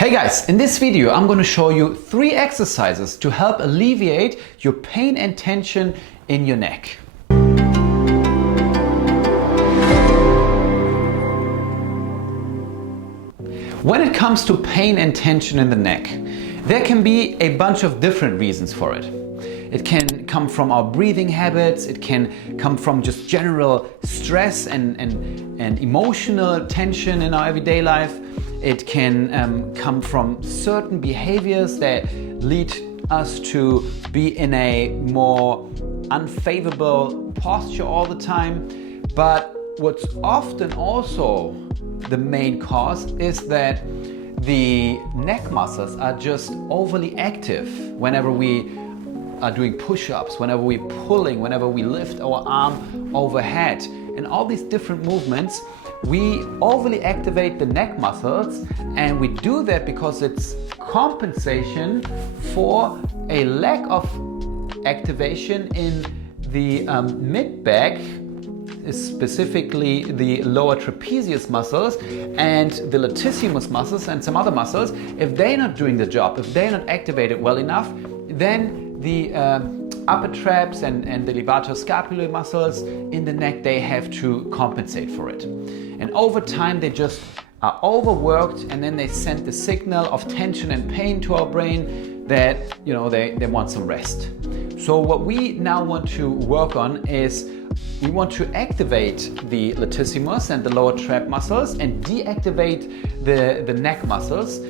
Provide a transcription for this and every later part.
Hey guys, in this video I'm going to show you 3 exercises to help alleviate your pain and tension in your neck. When it comes to pain and tension in the neck, there can be a bunch of different reasons for it. It can come from our breathing habits, it can come from just general stress and emotional tension in our everyday life. It can come from certain behaviors that lead us to be in a more unfavorable posture all the time. But what's often also the main cause is that the neck muscles are just overly active whenever we are doing push-ups, whenever we're pulling, whenever we lift our arm overhead. And all these different movements, we overly activate the neck muscles, and we do that because it's compensation for a lack of activation in the mid-back, specifically the lower trapezius muscles and the latissimus muscles and some other muscles. If they're not doing the job, if they're not activated well enough, then the upper traps and the levatoscapular muscles in the neck, they have to compensate for it. And over time they just are overworked, and then they send the signal of tension and pain to our brain that they want some rest. So what we now want to work on is we want to activate the latissimus and the lower trap muscles and deactivate the neck muscles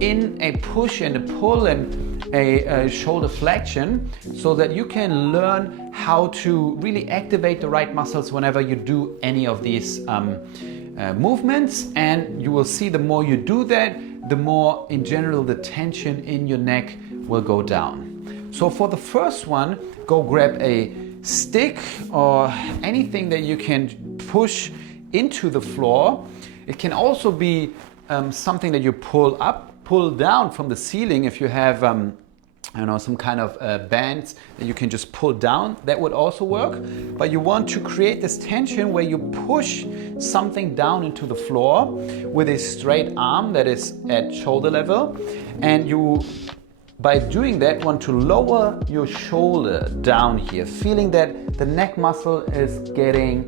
in a push and a pull and a shoulder flexion, so that you can learn how to really activate the right muscles whenever you do any of these movements. And you will see the more you do that, the more in general the tension in your neck will go down. So for the first one, go grab a stick or anything that you can push into the floor. It can also be something that you pull down from the ceiling. If you have some kind of bands that you can just pull down, that would also work. But you want to create this tension where you push something down into the floor with a straight arm that is at shoulder level, and you, by doing that, want to lower your shoulder down here, feeling that the neck muscle is getting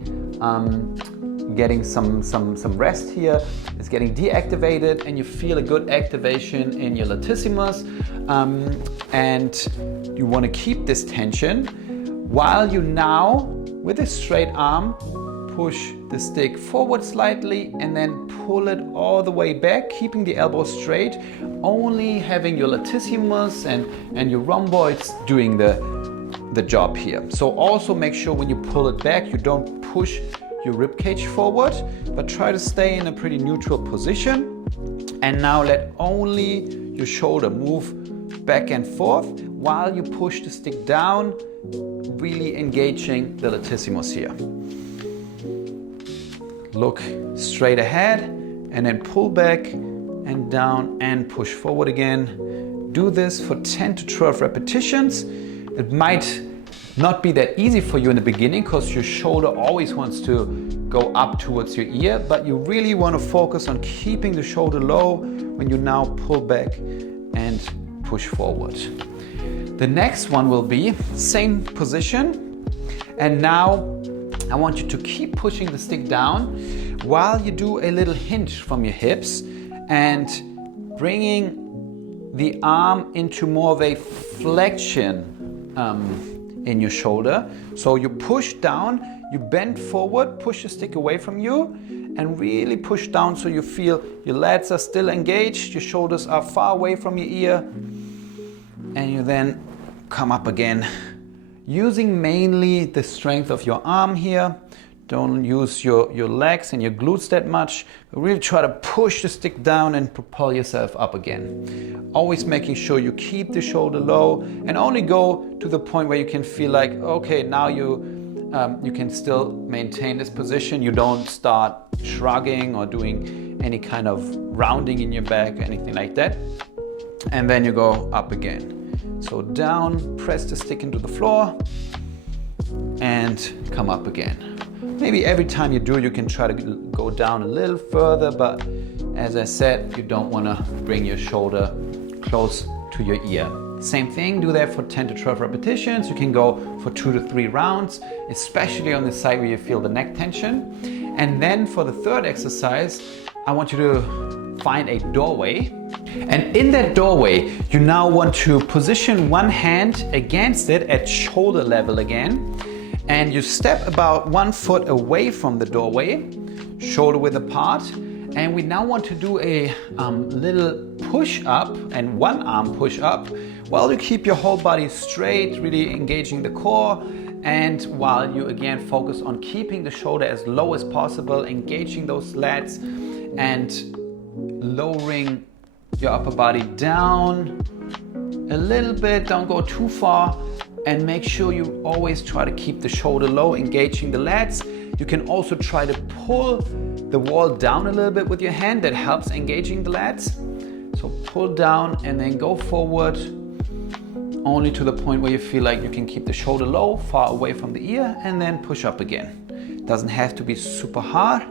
some rest here. It's getting deactivated, and you feel a good activation in your latissimus, and you want to keep this tension while you now, with a straight arm, push the stick forward slightly and then pull it all the way back, keeping the elbow straight, only having your latissimus and your rhomboids doing the job here. So also make sure when you pull it back, you don't push your rib cage forward, but try to stay in a pretty neutral position. And now let only your shoulder move back and forth while you push the stick down, really engaging the latissimus here. Look straight ahead and then pull back and down and push forward again. Do this for 10 to 12 repetitions. It might not be that easy for you in the beginning because your shoulder always wants to go up towards your ear, but you really want to focus on keeping the shoulder low when you now pull back and push forward. The next one will be same position, and now I want you to keep pushing the stick down while you do a little hinge from your hips and bringing the arm into more of a flexion in your shoulder. So you push down, you bend forward, push the stick away from you, and really push down so you feel your lats are still engaged, your shoulders are far away from your ear, and you then come up again, using mainly the strength of your arm here. Don't use your legs and your glutes that much, but really try to push the stick down and propel yourself up again. Always making sure you keep the shoulder low and only go to the point where you can feel like, okay, now you can still maintain this position. You don't start shrugging or doing any kind of rounding in your back or anything like that. And then you go up again. So down, press the stick into the floor and come up again. Maybe every time you do, you can try to go down a little further, but As I said, you don't want to bring your shoulder close to your ear. Same thing, do that for 10 to 12 repetitions. You can go for 2 to 3 rounds, especially on the side where you feel the neck tension. And then for the third exercise, I want you to find a doorway. And in that doorway, you now want to position one hand against it at shoulder level again. And you step about 1 foot away from the doorway, shoulder width apart. And we now want to do a little push up and one arm push up while you keep your whole body straight, really engaging the core. And while you again focus on keeping the shoulder as low as possible, engaging those lats and lowering your upper body down a little bit. Don't go too far, and make sure you always try to keep the shoulder low, engaging the lats. You can also try to pull the wall down a little bit with your hand. That helps engaging the lats. So pull down and then go forward only to the point where you feel like you can keep the shoulder low, far away from the ear, and then push up again. Doesn't have to be super hard.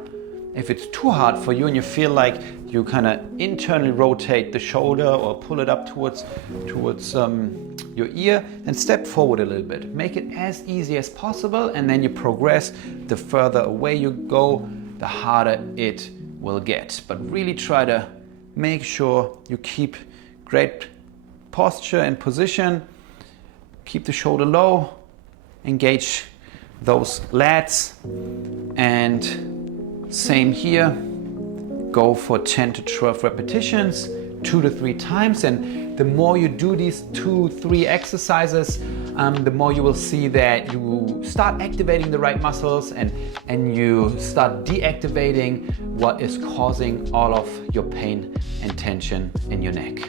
If it's too hard for you and you feel like you kind of internally rotate the shoulder or pull it up towards your ear, then step forward a little bit. Make it as easy as possible, and then you progress. The further away you go, the harder it will get. But really try to make sure you keep great posture and position. Keep the shoulder low, engage those lats, and same here, go for 10 to 12 repetitions, 2 to 3 times. And the more you do these 2-3 exercises, the more you will see that you start activating the right muscles and you start deactivating what is causing all of your pain and tension in your neck.